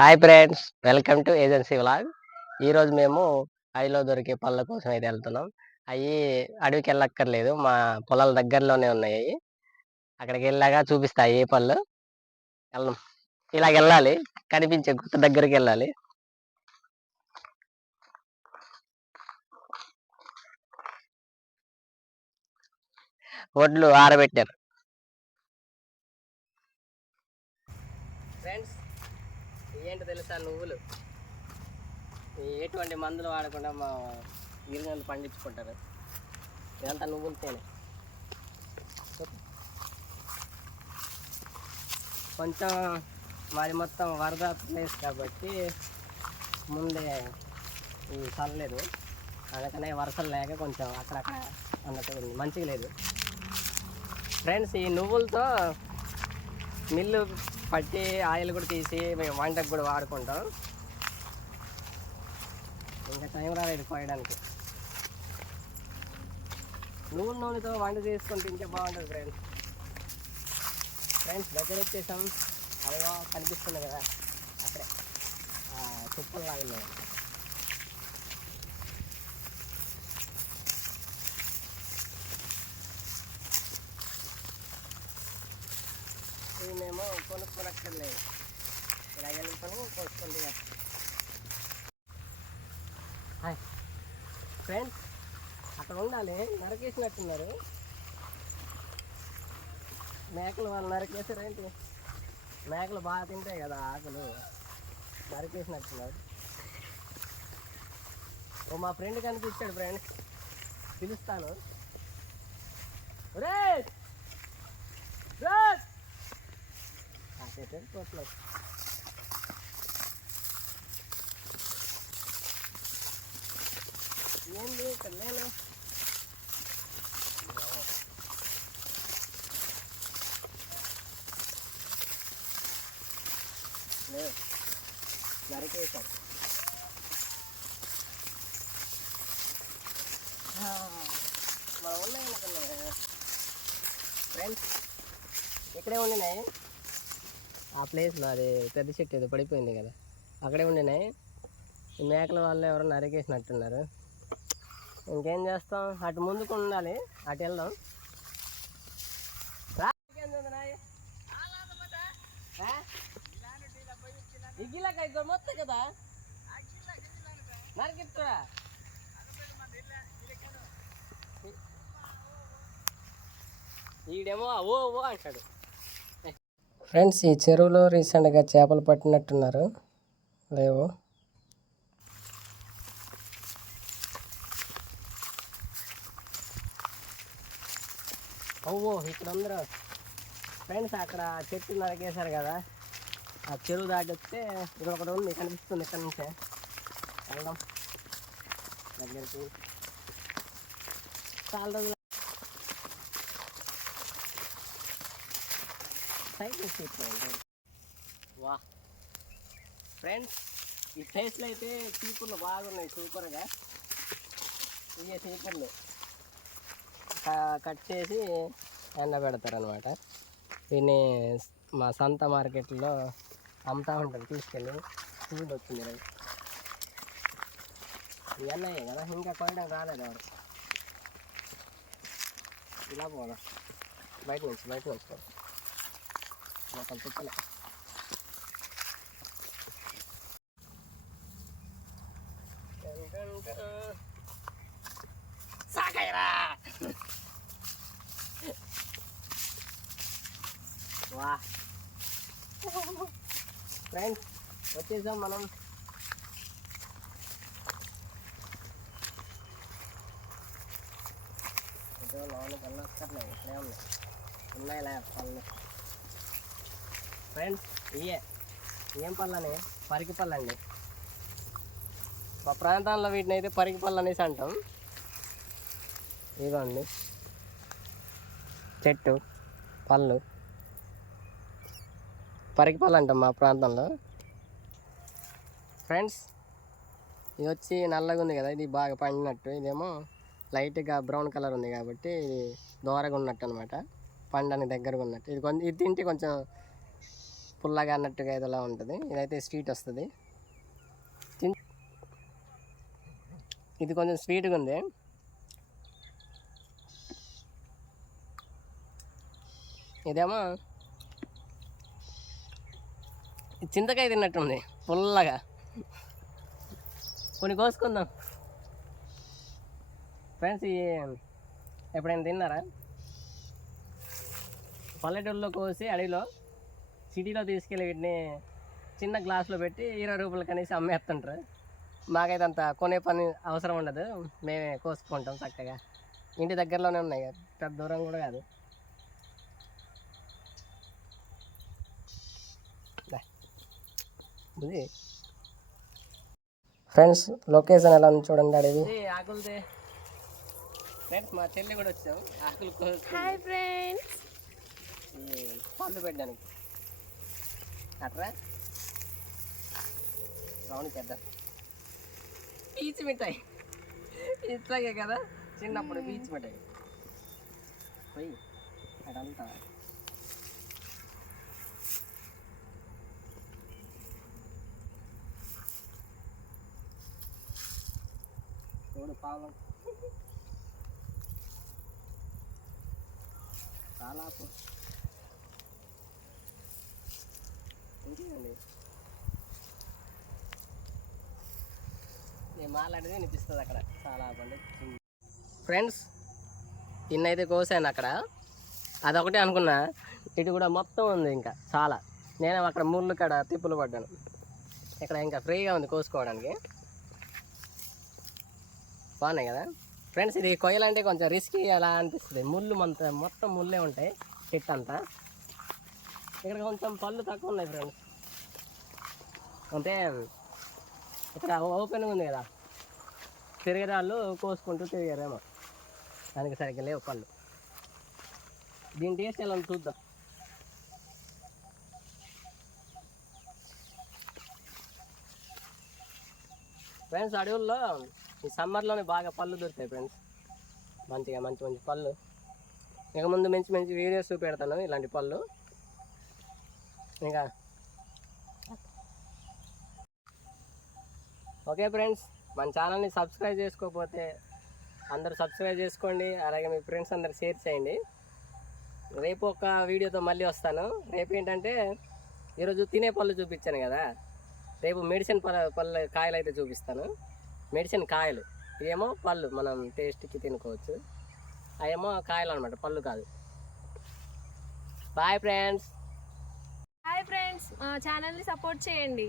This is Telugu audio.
Hi friends, welcome to agency vlog. ఈరోజు మేము అడవిలో దొరికే పళ్ళ కోసం అయితే వెళ్తున్నాం. అవి అడవికి వెళ్ళక్కర్లేదు, మా పొలాల దగ్గరలోనే ఉన్నాయి అవి. అక్కడికి వెళ్ళాక చూపిస్తా ఏ పళ్ళు. వెళ్దాం, ఇలాగ వెళ్ళాలి, కనిపించే గుట్ట దగ్గరికి వెళ్ళాలి. ఒడ్లు ఆరబెట్టారు. ఫ్రెండ్స్, ఏంటి తెలుసా, నువ్వులు ఎటువంటి మందులు వాడకుండా మా గిరిజనులు పండించుకుంటారు. ఇదంతా నువ్వులతోనే. కొంచెం మాది మొత్తం వరద ప్లేస్ కాబట్టి ముందే ఈ చల్లలేదు, అందుకనే వర్షాలు లేక కొంచెం అక్కడక్కడ అన్నట్టు ఉంది, మంచిగా లేదు. ఫ్రెండ్స్, ఈ నువ్వులతో మిల్లు పట్టి ఆయిల్ కూడా తీసి మేము వంటకు కూడా వాడుకుంటాం. ఇంకా టైం రాలేదు కోయడానికి. నువ్వుల నూనెతో వంట చేసుకొని తింటే బాగుంటుంది ఫ్రెండ్స్. దగ్గర వచ్చేసాం. అదేమో కనిపిస్తుంది కదా, అక్కడే తుప్పలు లాగా. ఇది మేము కొనుక్కోనక్కర్లేదు, ఇలా వెళ్ళుకొని కొనుక్కుంది. హాయ్ ఫ్రెండ్స్, అక్కడ ఉండాలి, నరికేసినట్టున్నారు. మేకలు వాళ్ళు నరికేసారు ఏంటి? మేకలు బాగా తింటాయి కదా ఆకులు, నరికేసినట్టున్నారు. ఓ మా ఫ్రెండ్ కనిపించాడు ఫ్రెండ్స్, పిలుస్తాను. ఏంది ఇక్కడ నేను నరికేసాం. మనం ఉన్నాయి అనుకున్నామే ఫ్రెండ్స్, ఇక్కడే ఉండినాయి. ఆ ప్లేస్లో అది పెద్ద చెట్టు ఏదో పడిపోయింది కదా, అక్కడే ఉండినాయి. ఈ మేకల వాళ్ళు ఎవరో నరికేసినట్టున్నారు. ఇంకేం చేస్తాం, అటు ముందుకు ఉండాలి, అటు వెళ్దాం. మొత్తం కదా నరికిస్తురా. ఈడేమో ఓ ఓ అంటాడు. ఫ్రెండ్స్, ఈ చెరువులో రీసెంట్గా చేపలు పట్టినట్టున్నారు, లేవు. ఓ ఇక్కడ అందరూ ఫ్రెండ్స్, అక్కడ చెట్టు నరికేశారు కదా, ఆ చెరువు దాటి వస్తే ఇక్కడ ఒకటి ఉంది, కనిపిస్తుంది. ఇక్కడ నుంచే వెళ్దాం దగ్గరికి. చాలా రోజులు వా ఫ్రెండ్స్, ఈ ప్లేస్లో అయితే చీపుర్లు బాగున్నాయి సూపర్గా. ఇవే చీపుర్లు కట్ చేసి ఎండబెడతారనమాట. దీన్ని మా సంత మార్కెట్లో అమ్ముతూ ఉంటారు, తీసుకెళ్ళి చూడు వచ్చింది. ఇవన్నీ కదా, ఇంకా కొనడం రాలేదు వాడు. ఇలా పోదా, బయట నుంచి మొత్తం తుప్పలే. సాకయ్యరా. వా ఫ్రెండ్స్, వచ్చేసాం మనం. లోనికి వెళ్ళక్కర్లేదు, ఇక్కడే ఉన్నాయిలే పళ్ళు. ఫ్రెండ్స్, ఏం పళ్ళని? పరికి పళ్ళు అండి. మా ప్రాంతాల్లో వీటిని అయితే పరికి పళ్ళు అనేసి అంటాం. ఇదిగోండి చెట్టు పళ్ళు, పరికి పళ్ళు అంటాం మా ప్రాంతంలో. ఫ్రెండ్స్, ఇది వచ్చి నల్లగా ఉంది కదా, ఇది బాగా పండినట్టు. ఇదేమో లైట్గా బ్రౌన్ కలర్ ఉంది కాబట్టి ఇది దూరగా ఉన్నట్టు అనమాట, పండని దగ్గరగా ఉన్నట్టు. ఇది తింటే కొంచెం పుల్లగా అన్నట్టుగా ఏదోలా ఉంటుంది. ఇదైతే స్వీట్ వస్తుంది. ఇది కొంచెం స్వీట్గా ఉంది. ఇదేమో చింతకాయ తిన్నట్టుంది పుల్లగా. కొన్ని కోసుకుందాం ఫ్రెండ్స్. ఎప్పుడైనా తిన్నారా? పల్లెటూరులో కోసి అడవిలో సిటీలో తీసుకెళ్ళి వీటిని చిన్న గ్లాసులో పెట్టి 20 రూపాయలు కనీసం అమ్మేస్తుంటారు. మాకైతే అంత కొనే పని అవసరం ఉండదు, మేమే కోసుకుంటాం చక్కగా. ఇంటి దగ్గరలోనే ఉన్నాయి కదా, పెద్ద దూరం కూడా కాదు. ఫ్రెండ్స్ లొకేషన్ ఎలా ఉంది చూడండి. అడవి ఆకులదే ఫ్రెండ్స్. మా చెల్లి కూడా వచ్చాం ఆకులు హాయ్ ఫ్రెండ్స్. పళ్ళు పెట్టడానికి అట్రా రౌండ్ చేద్దాం. పీచు మిఠాయి ఇట్లాగే కదా చిన్నప్పుడు పీచు మిఠాయి. పోయి అదంతా చూడు పావులం చాలా ఇంకేండి నేను మాట్లాడేది వినిపిస్తుంది అక్కడ. చాలా బాగుంది ఫ్రెండ్స్. ఇన్నైతే కోసాను అక్కడ, అదొకటే అనుకున్నా. ఇటు కూడా మొత్తం ఉంది ఇంకా చాలా. నేను అక్కడ ముళ్ళు కాడ తిప్పులు పడ్డాను. ఇక్కడ ఇంకా ఫ్రీగా ఉంది కోసుకోవడానికి. బాగున్నాయి కదా ఫ్రెండ్స్. ఇది కొయ్యాలంటే కొంచెం రిస్కీ అలా అనిపిస్తుంది. ముళ్ళు మొత్తం ముళ్ళే ఉంటాయి చెట్టు అంతా. ఇక్కడ కొంచెం పళ్ళు తక్కువ ఉన్నాయి ఫ్రెండ్స్. అంటే ఇక్కడ ఓపెన్గా ఉంది కదా, తిరిగేదాళ్ళు కోసుకుంటూ తిరిగారేమో, దానికి సరిగ్గా లేవు పళ్ళు. దీని టేస్ట్ ఎలా చూద్దాం. ఫ్రెండ్స్ అడవుల్లో ఈ సమ్మర్లోనే బాగా పళ్ళు దొరుకుతాయి ఫ్రెండ్స్. మంచిగా మంచి మంచి పళ్ళు. ఇక ముందు మంచి మంచి వీడియోస్ పెడతాను ఇలాంటి పళ్ళు. ఇంకా ఓకే ఫ్రెండ్స్, మన ఛానల్ని సబ్స్క్రైబ్ చేసుకోకపోతే అందరూ సబ్స్క్రైబ్ చేసుకోండి. అలాగే మీ ఫ్రెండ్స్ అందరు షేర్ చేయండి. రేపు ఒక వీడియోతో మళ్ళీ వస్తాను. రేపు ఏంటంటే ఈరోజు తినే పళ్ళు చూపించాను కదా, రేపు మెడిసిన్ పళ్ళు కాయలు అయితే చూపిస్తాను. మెడిసిన్ కాయలు, ఇదేమో పళ్ళు మనం టేస్ట్కి తినుకోవచ్చు. అవేమో కాయలు అనమాట, పళ్ళు కాదు. Bye friends. హాయ్ ఫ్రెండ్స్, మా ఛానల్ని సపోర్ట్ చేయండి.